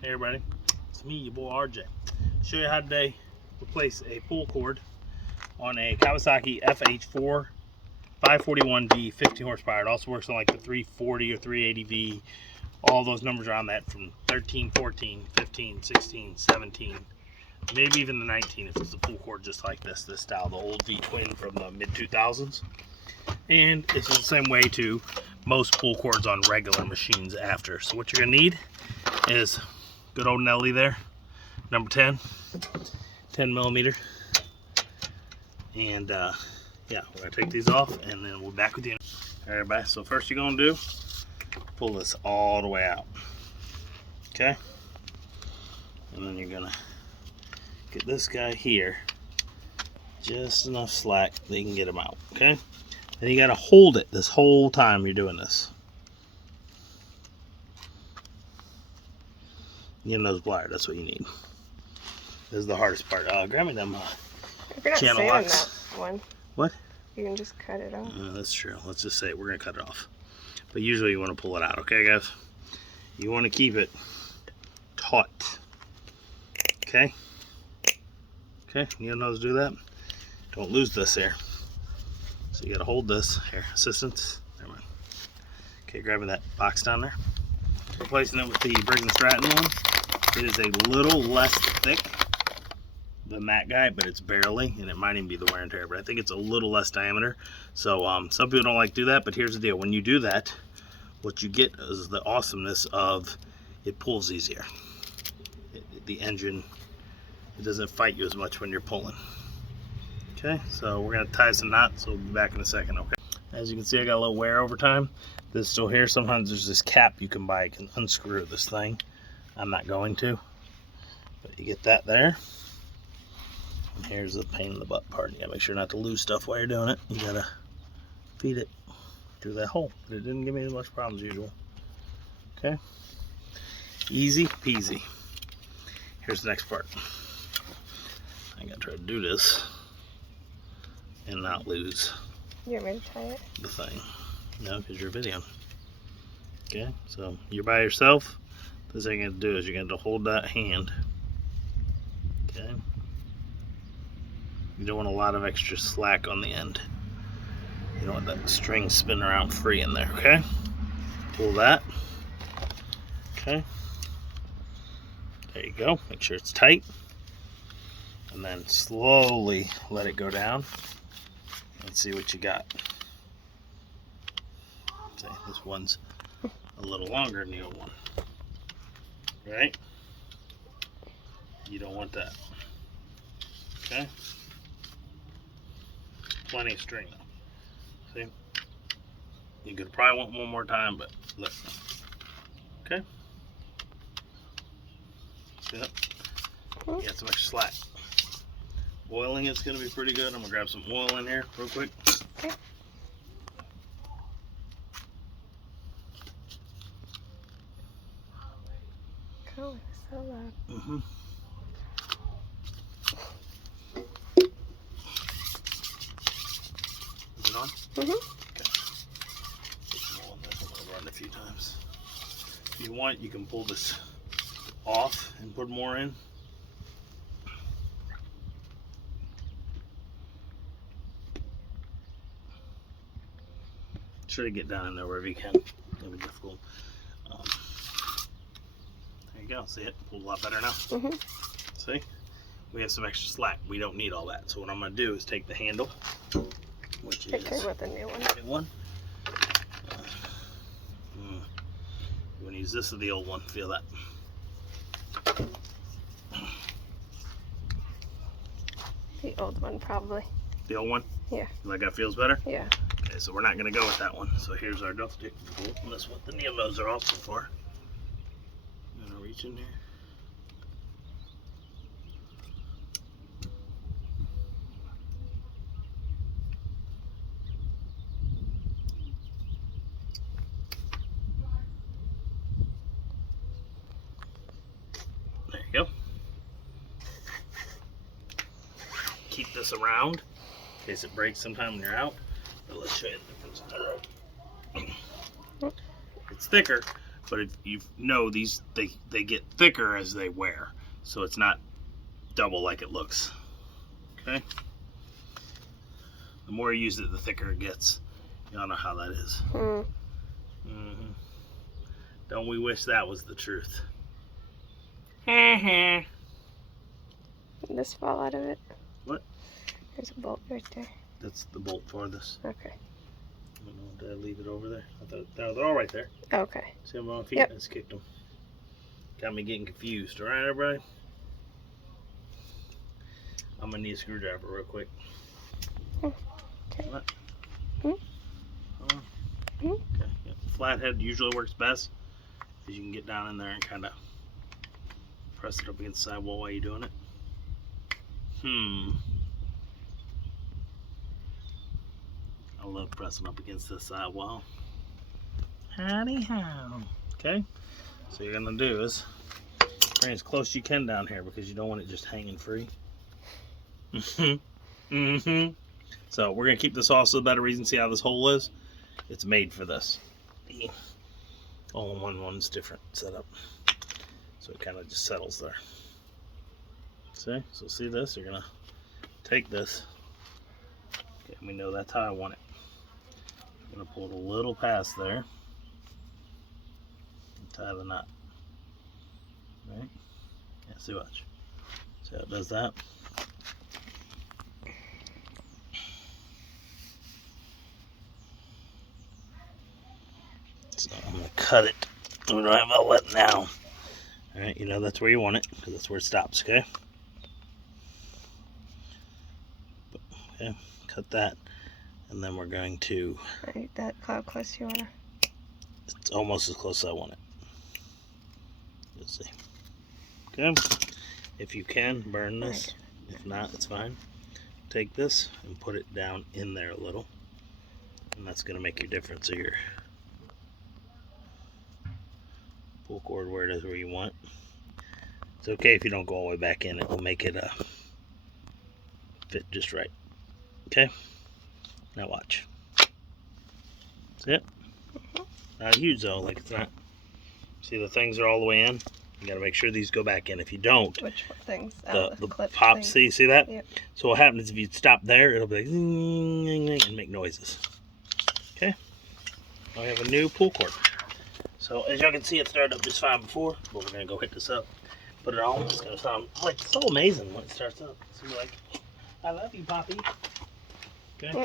Hey everybody, it's me, your boy RJ. Show you how today replace a pull cord on a Kawasaki FH4 541D 15 horsepower. It also works on like the 340 or 380V. All those numbers are on that from 13, 14, 15, 16, 17, maybe even the 19 if it's a pull cord just like this style, the old V-twin from the mid 2000s. And it's the same way to most pull cords on regular machines after. So what you're gonna need is good old Nelly there, number 10 millimeter. And yeah, we're gonna take these off and then we'll be back with you. All right, everybody, so first you're gonna do, pull this all the way out, okay? And then you're gonna get this guy here, just enough slack that you can get him out, okay? Then you gotta hold it this whole time you're doing this. Your nose plier, that's what you need. This is the hardest part. Grab me them if you're not channel saving locks. That one. What? You can just cut it off. That's true. Let's just say we're gonna cut it off. But usually you want to pull it out, okay guys? You want to keep it taut. Okay? Okay, you know how to do that? Don't lose this here. So you gotta hold this. Here, assistance. Never mind. Okay, grabbing that box down there. Replacing it with the Briggs & Stratton one. It is a little less thick than that guy, but it's barely, and it might even be the wear and tear, but I think it's a little less diameter. So some people don't like to do that, but here's the deal. When you do that, what you get is the awesomeness of it pulls easier. The engine, it doesn't fight you as much when you're pulling. Okay, so we're gonna tie some knots, so we'll be back in a second, okay? As you can see, I got a little wear over time. This is still here. Sometimes there's this cap you can buy. You can unscrew this thing. I'm not going to, but you get that there. And here's the pain in the butt part. You gotta make sure not to lose stuff while you're doing it. You gotta feed it through that hole. But it didn't give me as much problems as usual. Okay, easy peasy. Here's the next part. I gotta try to do this and not lose. You want me to tie it? The thing. No, because you're videoing. Okay, so you're by yourself. This thing you're gonna do is you're going to hold that hand. Okay. You don't want a lot of extra slack on the end. You don't want that string spinning around free in there, okay? Pull that. Okay. There you go. Make sure it's tight. And then slowly let it go down. Let's see what you got. See, this one's a little longer than the old one. Right? You don't want that. Okay? Plenty of string though. See? You could probably want one more time, but look. Okay? See that? You got some extra slack. Oiling it's gonna be pretty good. I'm gonna grab some oil in here real quick. Okay. Oh, it's so loud. Mm-hmm. Is it on? Mm-hmm. Okay. Put some oil in there. I'm gonna run it a few times. If you want, you can pull this off and put more in. Try to get down in there wherever you can. It'll be difficult. There you go. See it? Pulled a lot better now. Mm-hmm. See? We have some extra slack. We don't need all that. So what I'm going to do is take the handle, which is Okay, with the new one. the new one. You want to use this or the old one? Feel that? The old one, probably. The old one? Yeah. Like that feels better? Yeah. Okay, so we're not going to go with that one. So here's our duff stick. And that's what the Neomos are also for. I'm going to reach in there. There you go. Keep this around in case it breaks sometime when you're out. But let's show you the difference. It's thicker, But if you know these, they get thicker as they wear, so it's not double like it looks. Okay. The more you use it, the thicker it gets. Y'all know how that is. Mm-hmm. Don't we wish that was the truth? Did this fall out of it? What? There's a bolt right there. That's the bolt for this. Okay. I don't know, did I leave it over there? I thought they're all right there. Okay. See them on my feet? Yep. I just kicked them. Got me getting confused. All right, everybody? I'm gonna need a screwdriver real quick. Okay. What? Hmm? Okay. Yeah. Flathead usually works best because you can get down in there and kind of press it up against the sidewall while you're doing it. I love pressing up against the sidewall. Howdy how. Okay. So you're gonna do is bring as close as you can down here because you don't want it just hanging free. So we're gonna keep this also. The better reason, see how this hole is? It's made for this. The all-in-one one's different setup, so it kind of just settles there. See? So see this? You're gonna take this. Okay, we know that's how I want it. I'm gonna pull it a little past there and tie the knot. Right? Yeah. See, watch. See how it does that? So I'm going to cut it. We don't have outlet now. Alright, you know that's where you want it, because that's where it stops, okay? Okay, cut that. And then we're going to... Right, that how close you want to... It's almost as close as I want it. You'll see. Okay? If you can, burn this. If not, it's fine. Take this and put it down in there a little. And that's going to make your difference of your pull cord where it is where you want. It's okay if you don't go all the way back in. It will make it fit just right. Okay? Now watch. See it? Not huge though, like it's not. See the things are all the way in? You gotta make sure these go back in. If you don't, Which things? the pop, see that? Yep. So what happens if you stop there, it'll be like and make noises. Okay? Now we have a new pull cord. So as y'all can see, it started up just fine before, but we're gonna go hit this up, put it on. It's gonna sound like so amazing when it starts up. It's gonna be like, I love you, Poppy. Okay.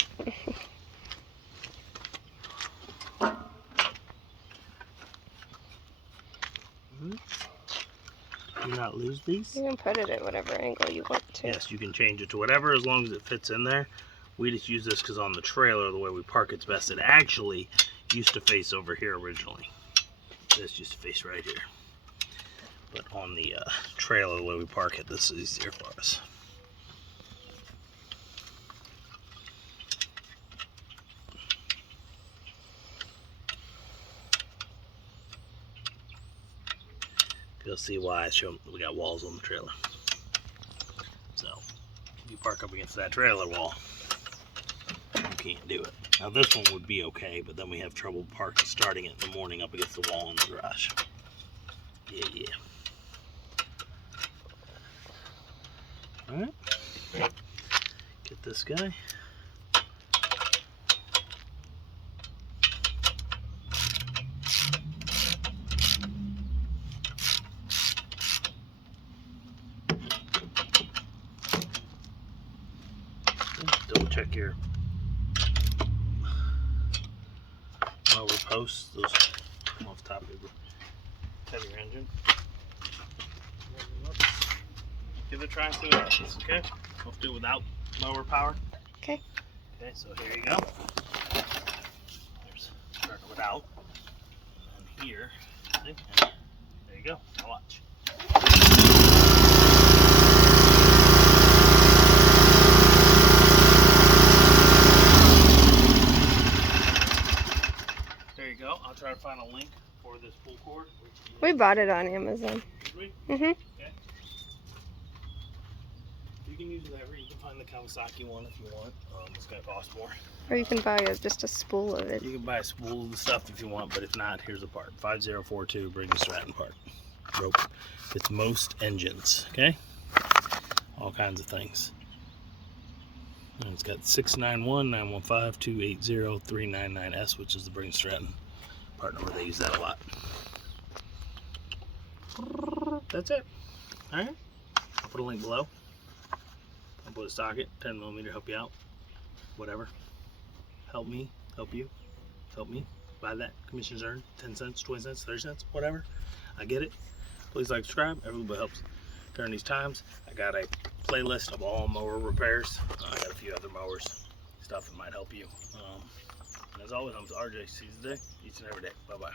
Do not lose these. You can put it at whatever angle you want to. Yes, you can change it to whatever as long as it fits in there. We just use this because on the trailer, the way we park it's best. It actually used to face over here originally. This used to face right here. But on the trailer, the way we park it, this is easier for us. You'll see why I show them we got walls on the trailer. So if you park up against that trailer wall, you can't do it. Now this one would be okay, but then we have trouble starting it in the morning up against the wall in the garage. Yeah. Alright. Get this guy. Double check your mower posts, those come off the top of your engine. Give it a try and see what happens, okay? We'll do it without mower power. Okay. Okay, so here you go. There's starting without. And here, see? And there you go. Now watch. There you go. I'll try to find a link for this pull cord. We bought it on Amazon. Did we? Mm-hmm. Okay. You can use whatever. You can find the Kawasaki one if you want. It's gonna cost more. Or you can buy just a spool of it. You can buy a spool of the stuff if you want, but if not, here's the part. 5042 Briggs Stratton part. Rope. It's most engines, okay? All kinds of things. And it's got 691-915-280-399S, which is the Briggs Stratton part number. They use that a lot. That's it. Alright. I'll put a link below. I'll put a socket, 10mm, help you out. Whatever. Help me, help you, help me. Buy that. Commission's earned. 10 cents, 20 cents, 30 cents, whatever. I get it. Please like, subscribe. Everybody helps during these times. I got a playlist of all mower repairs. I got a few other mowers, stuff that might help you. And as always, I'm RJ. See you today, each and every day. Bye-bye.